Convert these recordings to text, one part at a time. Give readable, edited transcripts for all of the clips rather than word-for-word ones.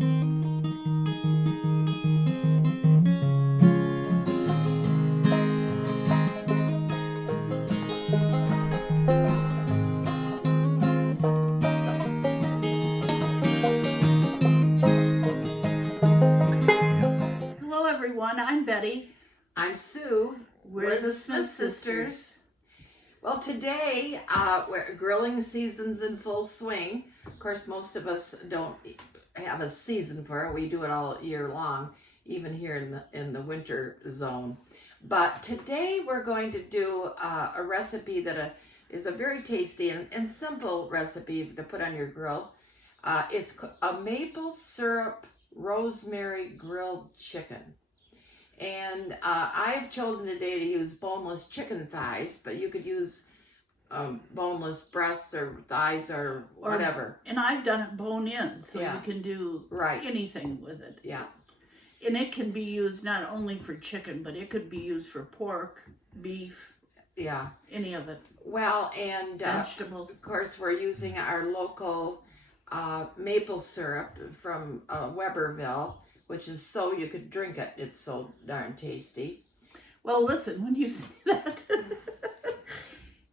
Hello everyone, I'm Betty. I'm Sue. We're the Smith sisters. Well, today, grilling season's in full swing. Of course, most of us don't have a season for it. We do it all year long, even here in the winter zone. But today we're going to do a recipe that is a very tasty and simple recipe to put on your grill. It's a maple syrup rosemary grilled chicken. And I've chosen today to use boneless chicken thighs, but you could use boneless breasts or thighs or whatever. And I've done it bone in, so Yeah. you can do anything with it. Yeah. And it can be used not only for chicken, but it could be used for pork, beef, any of it. Well, and vegetables. Of course, we're using our local maple syrup from Weberville, which is so you could drink it. It's so darn tasty. Well, listen, when you say that,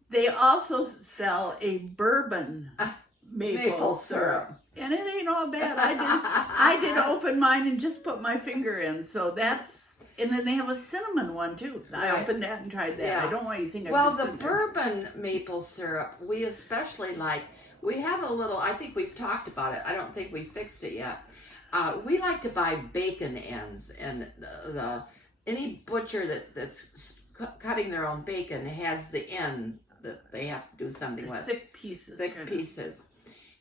they also sell a bourbon maple syrup. And it ain't all bad. I did open mine and just put my finger in. So that's, and then they have a cinnamon one too. I opened that and tried that. Yeah. I don't want you to think Well, the bourbon maple syrup, we especially like. We have a little, I think we've talked about it. I don't think we fixed it yet. We like to buy bacon ends, and any butcher that's cutting their own bacon has the end that they have to do something with. Thick pieces.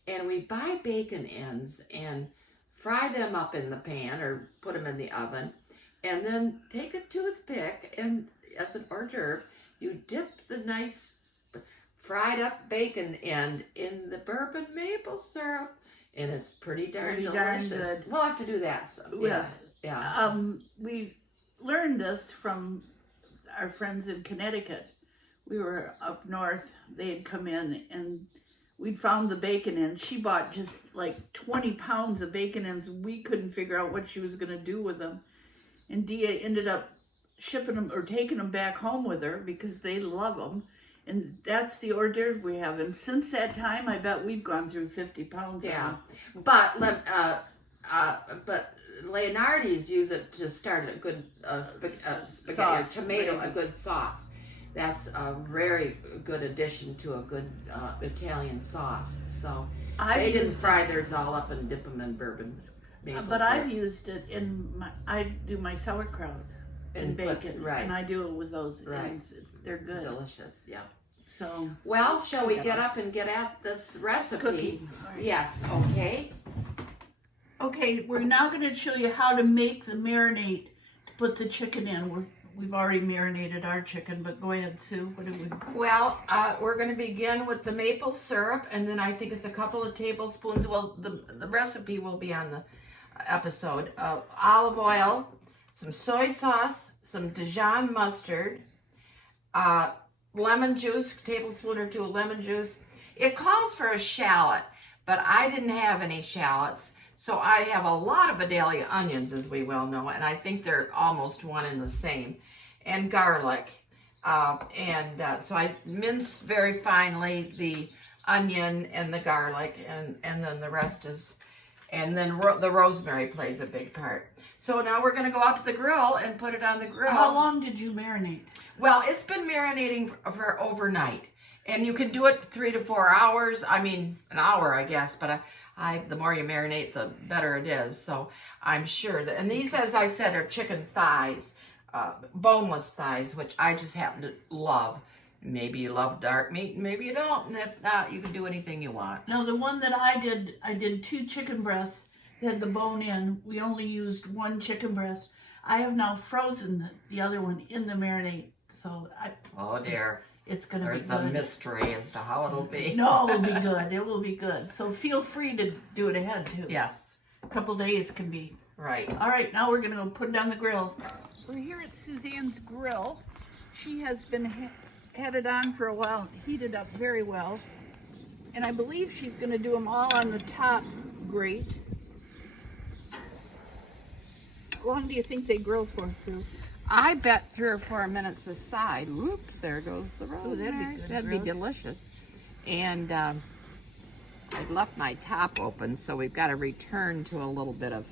And we buy bacon ends and fry them up in the pan or put them in the oven, and then take a toothpick and, as an hors d'oeuvre, you dip the nice fried up bacon end in the bourbon maple syrup. And it's pretty darn delicious. Good. We'll have to do that. Yes. Yeah. We learned this from our friends in Connecticut. We were up north. They had come in and we'd found the bacon ends. She bought just like 20 pounds of bacon ends. We couldn't figure out what she was going to do with them. And Dia ended up shipping them or taking them back home with her because they love them. And that's the hors d'oeuvre we have. And since that time, I bet we've gone through 50 pounds. Yeah. But Leonardi's use it to start a good spaghetti, sauce, tomato, a good sauce. That's a very good addition to a good Italian sauce. So they didn't fry theirs all up and dip them in bourbon maple syrup. I've used it in I do my sauerkraut and bacon, and I do it with those ends. They're good. Delicious, yeah. So, well, shall we get up and get at this recipe? Cooking. Right. Yes, okay. Okay, we're now going to show you how to make the marinade to put the chicken in. We've already marinated our chicken, but go ahead, Sue. What do we? Well, we're going to begin with the maple syrup, and then I think it's a couple of tablespoons. Well, the recipe will be on the episode. Olive oil, some soy sauce, some Dijon mustard, lemon juice, tablespoon or two of lemon juice. It calls for a shallot, but I didn't have any shallots, so I have a lot of Vidalia onions, as we well know, and I think they're almost one and the same, and garlic. So I mince very finely the onion and the garlic, and then the rest is, and then the rosemary plays a big part. So now we're going to go out to the grill and put it on the grill. How long did you marinate? Well, it's been marinating for overnight. And you can do it 3 to 4 hours. I mean, an hour, I guess. But the more you marinate, the better it is. So I'm sure that, and these, as I said, are chicken thighs, boneless thighs, which I just happen to love. Maybe you love dark meat, and maybe you don't. And if not, you can do anything you want. No, the one that I did 2 chicken breasts. They had the bone in. We only used 1 chicken breast. I have now frozen the other one in the marinade. So oh dear. It's going to be good. There's a mystery as to how it'll be. No, it'll be good. It will be good. So feel free to do it ahead, too. Yes. A couple days can be. Right. All right, now we're going to go put it on the grill. We're here at Suzanne's grill. She has been had it on for a while, heated up very well. And I believe she's going to do them all on the top grate. long do you think they grill for, Sue? I bet 3 or 4 minutes aside. Whoop, there goes the rosemary. that'd be good, That'd be grilled. delicious. And I left my top open, so we've got to return to a little bit of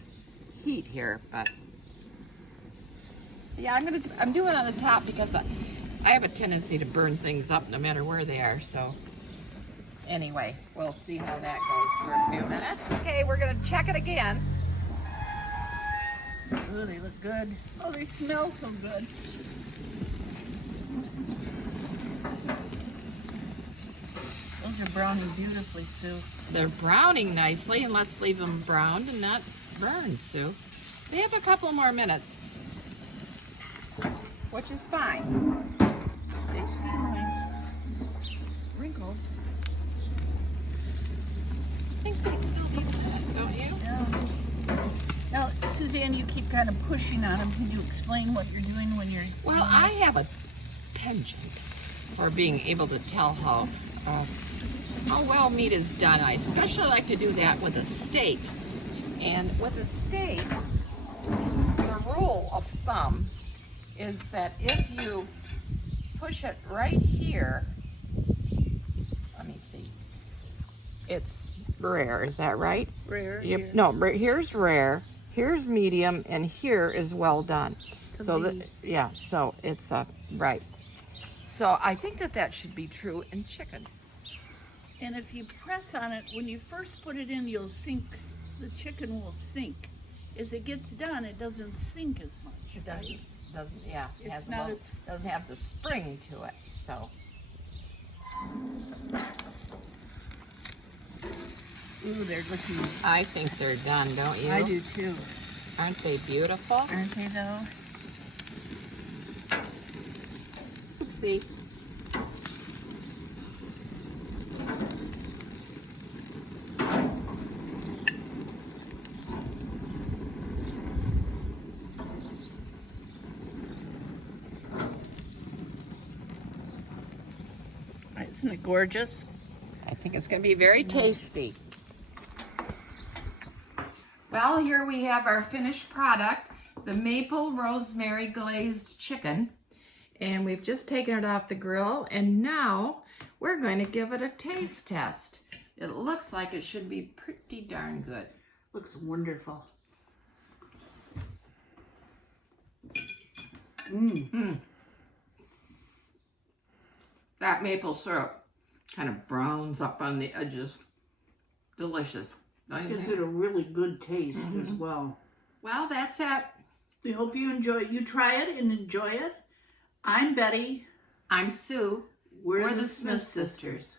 heat here. But yeah, I'm doing it on the top because I have a tendency to burn things up no matter where they are. So anyway, we'll see how that goes for a few minutes. Okay, we're gonna check it again. Oh, they look good. Oh, they smell so good. Those are browning beautifully, Sue. They're browning nicely, and let's leave them browned and not burned, Sue. They have a couple more minutes, which is fine. They see my wrinkles. I think they still need that, don't you? Yeah. Now, Suzanne, you keep kind of pushing on them. Can you explain what you're doing when you're... Well, I have a penchant for being able to tell how well meat is done. I especially like to do that with a steak. And with a steak, the rule of thumb is that if you push it right here, let me see, it's rare, is that right? Rare. Yep. here. No, here's rare, here's medium, and here is well done. So So the- yeah, so it's right. So I think that should be true in chicken. And if you press on it, when you first put it in, you'll sink. The chicken will sink. As it gets done, it doesn't sink as much. It right? doesn't, yeah, it It's has not about- as- doesn't have the spring to it, so. Ooh, they're looking. I think they're done, don't you? I do too. Aren't they beautiful? Aren't they though? Oopsie. Isn't it gorgeous? I think it's going to be very tasty. Well, here we have our finished product, the maple rosemary glazed chicken. And we've just taken it off the grill, and now we're going to give it a taste test. It looks like it should be pretty darn good. Looks wonderful. Mmm. That maple syrup kind of browns up on the edges. Delicious. Don't you Gives think? it a really good taste as Mhm. well. Well, that's it. We hope you enjoy it. You try it and enjoy it. I'm Betty. I'm Sue. We're We're the the Smith Smith sisters.